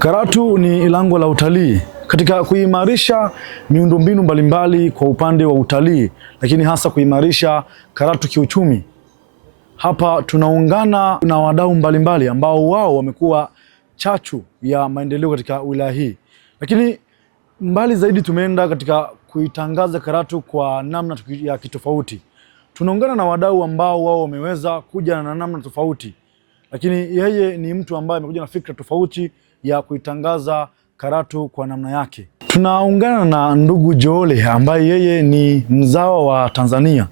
Karatu ni lango la utalii katika kuimarisha miundombinu mbalimbali kwa upande wa utalii, lakini hasa kuimarisha Karatu kiuchumi. Hapa tunaungana na wadau mbalimbali ambao wao wamekuwa chachu ya maendeleo katika wilaya hii, lakini mbali zaidi tumeenda katika kuitangaza Karatu kwa namna ya kitofauti. Tunaungana na wadau ambao wao wameweza kuja na namna tofauti, lakini yeye ni mtu ambaye amekuja na fikra tofauti ya kuitangaza Karatu kwa namna yake. Tunaungana na ndugu Joole ambaye yeye ni mzao wa Tanzania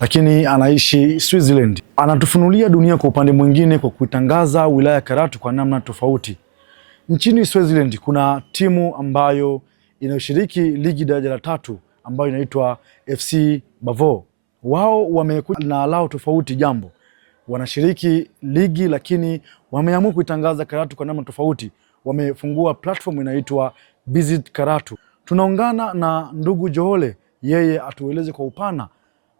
lakini anaishi Switzerland. Anatufunulia dunia kwa upande mwingine kwa kuitangaza wilaya ya Karatu kwa namna tofauti. Nchini Switzerland kuna timu ambayo inayoshiriki ligi daraja la 3 ambayo inaitwa FC Bavo. Wao wamekuja na lao tofauti jambo. Wanashiriki ligi lakini wameamua kuitangaza Karatu kwa namna tofauti. Wamefungua platform inaitwa Visit Karatu. Tunaungana na ndugu Joole, yeye atueleze kwa upana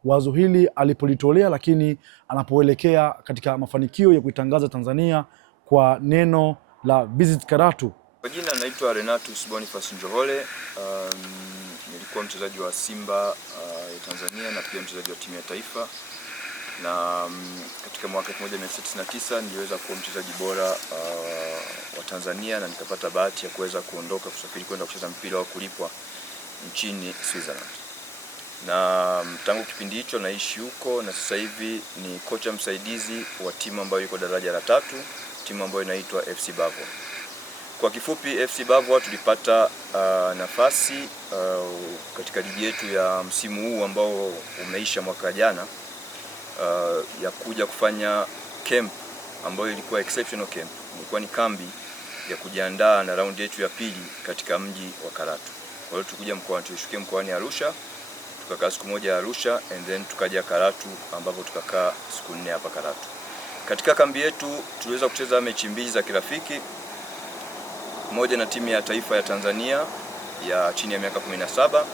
wazo hili alipolitolea, lakini anapoelekea katika mafanikio ya kuitangaza Tanzania kwa neno la Visit Karatu. Kwa jina naitwa Renatus Boniface Njohole. Nilikuwa mchezaji wa Simba ya Tanzania na pia mchezaji wa timu ya taifa, na katika mwaka 1999 niliweza kuwa mchezaji bora wa Tanzania na nikapata bahati ya kuweza kuondoka kusafiri kwenda kucheza mpira wa kulipwa nchini Switzerland. Na tangu kipindi hicho naishi huko, na sasa hivi ni kocha msaidizi wa timu ambayo iko daraja la 3, timu ambayo inaitwa FC Bavo. Kwa kifupi, FC Bavo tulipata nafasi katika ligi yetu ya msimu huu ambao umeisha mwaka jana, ya kuja kufanya camp ambayo ilikuwa exceptional camp. Ilikuwa ni kambi ya kujiandaa na raundi yetu ya pili katika mji wa Karatu. Kwa hiyo tulishukia mkoani Arusha, tukakaa siku moja Arusha and then tukaja Karatu ambapo tukakaa siku 4 hapa Karatu. Katika kambi yetu tuliweza kucheza mechi mbili za kirafiki, moja na timu ya taifa ya Tanzania ya chini ya miaka 17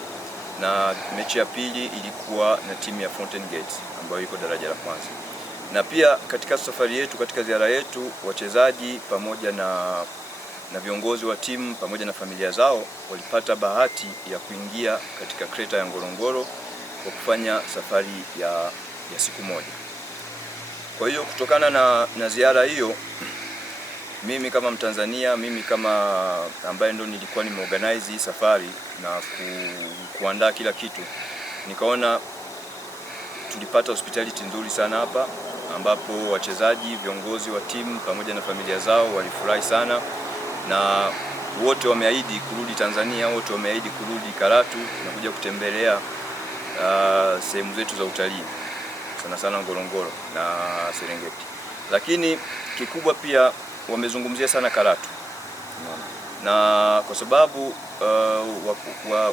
na mechi ya pili ilikuwa na timu ya Fountain Gate ambayo iko daraja la kwanza. Na pia katika safari yetu, katika ziara yetu, wachezaji pamoja na viongozi wa timu pamoja na familia zao walipata bahati ya kuingia katika kreta ya Ngorongoro kwa kufanya safari ya siku moja. Kwa hiyo kutokana na ziara hiyo, mimi kama Mtanzania, mimi kama ambaye ndo nilikuwa nimeorganize hii safari na kuandaa kila kitu, nikaona tulipata hospitality nzuri sana hapa, ambapo wachezaji, viongozi wa timu pamoja na familia zao walifurahi sana, na wote wameahidi kurudi Tanzania, wote wameahidi kurudi Karatu na kuja kutembelea sehemu zetu za utalii, sana sana Ngorongoro na Serengeti. Lakini kikubwa pia wamezungumzia sana Karatu, na kwa sababu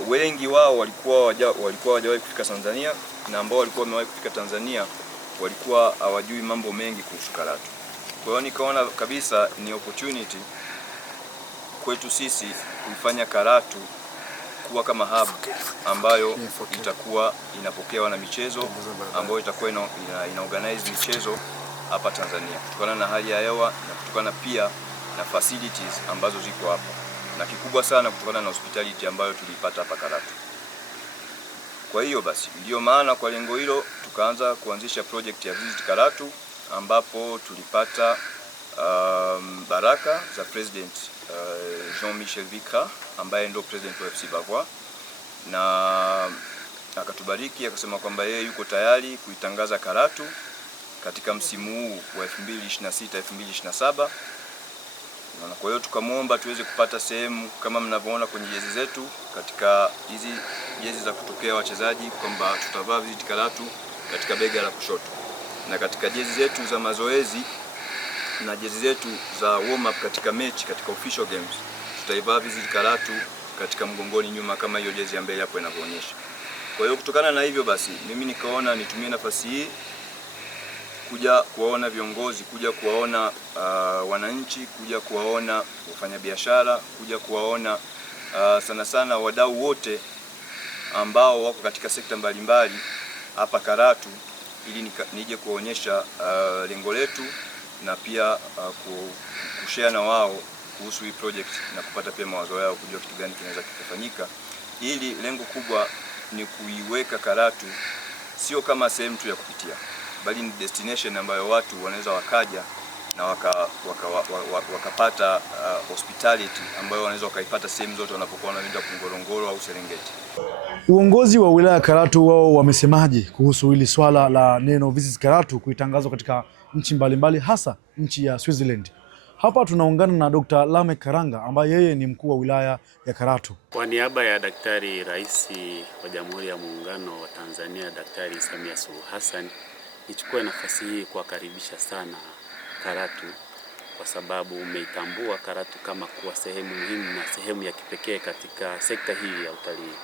wengi wao walikuwa hawajawahi kufika Tanzania, na ambao walikuwa wamewahi kufika Tanzania walikuwa hawajui mambo mengi kuhusu Karatu. Kwa hiyo nikaona kabisa ni opportunity kwetu sisi kuifanya Karatu kuwa kama hub ambayo itakuwa inapokea wana michezo, ambayo itakuwa ina organize michezo hapa Tanzania, kutokana na hali ya hewa na kutokana pia na facilities ambazo ziko hapa, na kikubwa sana kutokana na hospitality ambayo tulipata hapa Karatu. Kwa hiyo basi ndio maana kwa lengo hilo tukaanza kuanzisha project ya Visit Karatu, ambapo tulipata baraka za President Jean-Michel Vicra ambaye ndio president wa FC Bavo, na akatubariki akasema kwamba yeye yuko tayari kuitangaza Karatu katika msimu huu wa 2026-2027. Na kwa hiyo tukamwomba tuweze kupata sehemu kama mnavyoona kwenye jezi zetu, katika hizi jezi za kutokea wachezaji, kwamba tutavaa Visit Karatu katika bega la kushoto, na katika jezi zetu za mazoezi na jezi zetu za warm up katika mechi, katika official games, tutaivaa Visit Karatu katika mgongoni nyuma, kama hiyo jezi ya mbele hapo inavyoonyesha. Kwa hiyo kutokana na hivyo basi mimi nikaona nitumie nafasi hii kuja kuwaona viongozi, kuja kuwaona wananchi, kuja kuwaona wafanyabiashara, kuja kuwaona sana sana wadau wote ambao wako katika sekta mbalimbali hapa Karatu, ili nije kuonyesha lengo letu na pia kushare na wao kuhusu hii project na kupata pia mawazo yao, kujua kitu gani kinaweza kufanyika, ili lengo kubwa ni kuiweka Karatu sio kama sehemu tu ya kupitia, bali ni destination ambayo watu wanaweza wakaja na wakapata hospitality ambayo wanaweza wakaipata sehemu zote wanapokuwa wanaenda Ngorongoro au Serengeti. Uongozi wa wilaya Karatu wao wamesemaje kuhusu hili swala la neno Visit Karatu kuitangazwa katika nchi mbalimbali, hasa nchi ya Switzerland? Hapa tunaungana na Dr. Lameck Karanga ambaye yeye ni mkuu wa wilaya ya Karatu. Kwa niaba ya Daktari Rais wa Jamhuri ya Muungano wa Tanzania, Daktari Samia Suluhu Hassan, nichukue nafasi hii kuwakaribisha sana Karatu, kwa sababu umeitambua Karatu kama kuwa sehemu muhimu na sehemu ya kipekee katika sekta hii ya utalii.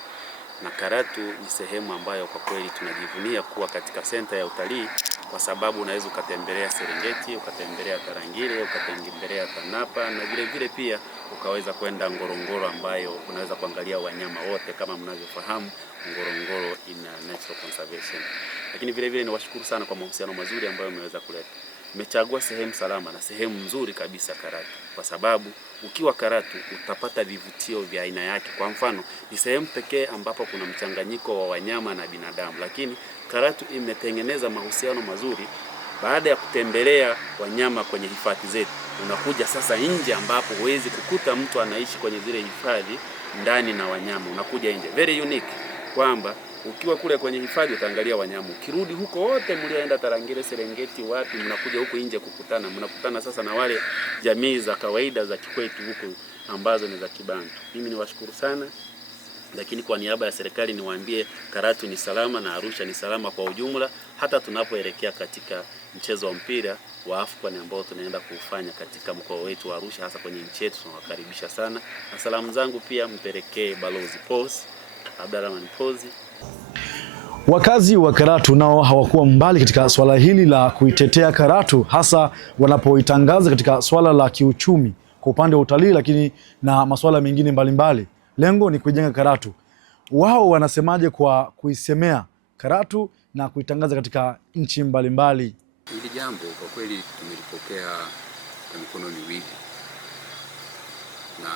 Na Karatu ni sehemu ambayo kwa kweli tunajivunia kuwa katika senta ya utalii, kwa sababu unaweza ukatembelea Serengeti, ukatembelea Tarangire, ukatembelea Tanapa, na vile vile pia ukaweza kwenda Ngorongoro ambayo unaweza kuangalia wanyama wote. Kama mnavyofahamu, Ngorongoro ina natural conservation. Lakini vile vile niwashukuru sana kwa mahusiano mazuri ambayo mmeweza kuleta. Mmechagua sehemu salama na sehemu nzuri kabisa Karatu, kwa sababu ukiwa Karatu utapata vivutio vya aina yake. Kwa mfano, ni sehemu pekee ambapo kuna mchanganyiko wa wanyama na binadamu, lakini Karatu imetengeneza mahusiano mazuri. Baada ya kutembelea wanyama kwenye hifadhi zetu, unakuja sasa nje ambapo huwezi kukuta mtu anaishi kwenye zile hifadhi ndani na wanyama. Unakuja nje, very unique, kwamba ukiwa kule kwenye hifadhi utaangalia wanyama, ukirudi huko wote mlioenda Tarangire, Serengeti, wapi, mnakuja huko nje mnakutana sasa na wale jamii za kawaida za kikwetu huko ambazo ni za Kibantu. Mimi niwashukuru sana, lakini kwa niaba ya serikali niwaambie Karatu ni salama na Arusha ni salama kwa ujumla, hata tunapoelekea katika mchezo wa mpira wa AFCON ambao tunaenda kufanya katika mkoa wetu wa Arusha, hasa kwenye nchi yetu. Tunawakaribisha sana, na salamu zangu pia mpelekee Balozi Pozi Abdalrahman Pozi. Wakazi wa Karatu nao hawakuwa mbali katika swala hili la kuitetea Karatu, hasa wanapoitangaza katika swala la kiuchumi kwa upande wa utalii, lakini na masuala mengine mbalimbali. Lengo ni kujenga Karatu. Wao wanasemaje kwa kuisemea Karatu na kuitangaza katika nchi mbalimbali? Hili jambo kwa kweli tumelipokea kwa mikono miwili, na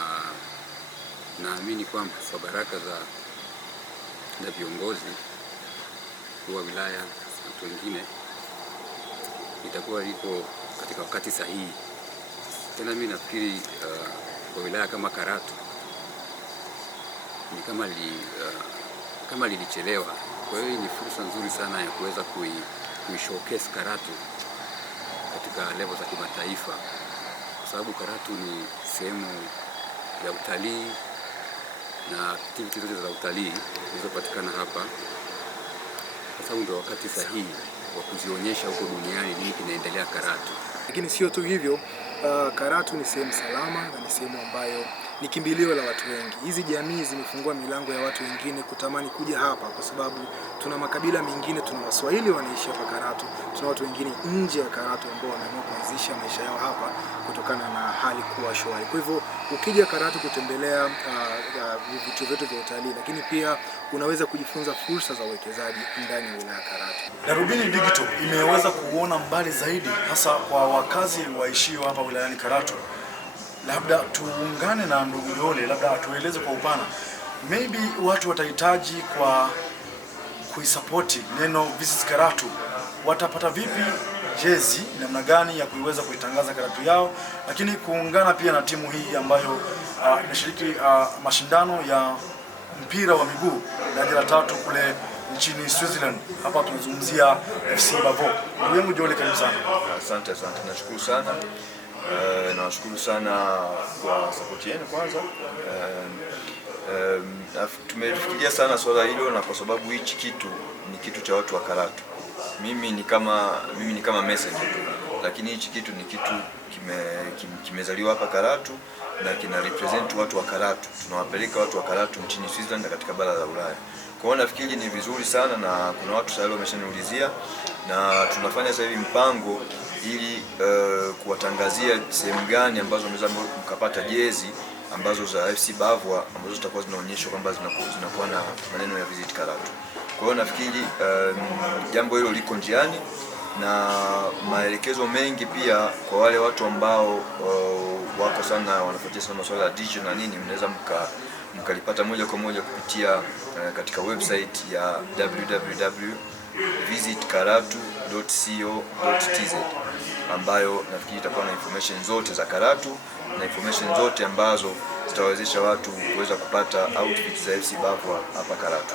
naamini kwamba kwa baraka za viongozi wa wilaya na watu wengine itakuwa liko katika wakati sahihi. Tena mimi nafikiri kwa wilaya kama Karatu ni kama lilichelewa. Kwa hiyo ni fursa nzuri sana ya kuweza kuishowcase Karatu katika level za kimataifa, kwa sababu Karatu ni sehemu ya utalii na activities zote za utalii zinazopatikana hapa, kwa sababu ndio wakati sahihi wa kuzionyesha huko duniani nini kinaendelea Karatu. Lakini sio tu hivyo, Karatu ni sehemu salama na ni sehemu ambayo ni kimbilio la watu wengi. Hizi jamii zimefungua milango ya watu wengine kutamani kuja hapa, kwa sababu tuna makabila mengine, tuna Waswahili wanaishi hapa Karatu, tuna watu wengine nje ya Karatu ambao wameamua kuanzisha maisha yao hapa kutokana na hali kuwa shwari. Kwa hivyo ukija Karatu kutembelea vivutio vyetu vya utalii, lakini pia unaweza kujifunza fursa za uwekezaji ndani ya wilaya Karatu. Darubini Digital imeweza kuona mbali zaidi, hasa kwa wakazi waishio hapa wilayani Karatu. Labda tuungane na ndugu Yole, labda atueleze kwa upana, maybe watu watahitaji kwa kuisapoti neno Visit Karatu, watapata vipi jezi, namna gani ya kuiweza kuitangaza Karatu yao, lakini kuungana pia na timu hii ambayo inashiriki mashindano ya mpira wa miguu daraja la 3 kule nchini Switzerland. Hapa tunazungumzia FC Bavo. Ndugu yangu Yole, karibu sana. Asante, nashukuru sana. Nawashukuru sana kwa support yenu kwanza. Tumefikiria sana swala hilo, na kwa sababu hichi kitu ni kitu cha watu wa Karatu. Mimi ni kama messenger, lakini hichi kitu ni kitu kimezaliwa hapa Karatu na kina represent watu wa Karatu. Tunawapeleka watu wa Karatu nchini Switzerland katika bara la Ulaya. Kwa hiyo nafikiri ni vizuri sana, na kuna watu sasa wameshaniulizia, na tunafanya sasa hivi mpango ili kuwatangazia sehemu gani ambazo mnaweza mkapata jezi ambazo za FC Bavwa ambazo zitakuwa zinaonyeshwa kwamba zinakuwa na maneno ya Visit Karatu. Kwa hiyo nafikiri jambo hilo liko njiani, na maelekezo mengi pia kwa wale watu ambao wako sana wanafuatia sana masuala ya digital na nini, mnaweza mkalipata moja kwa moja kupitia katika website ya www.visitkaratu.co.tz ambayo nafikiri itakuwa na information zote za karatu na information zote ambazo zitawezesha watu kuweza kupata outfit za FC Bavwa hapa Karatu.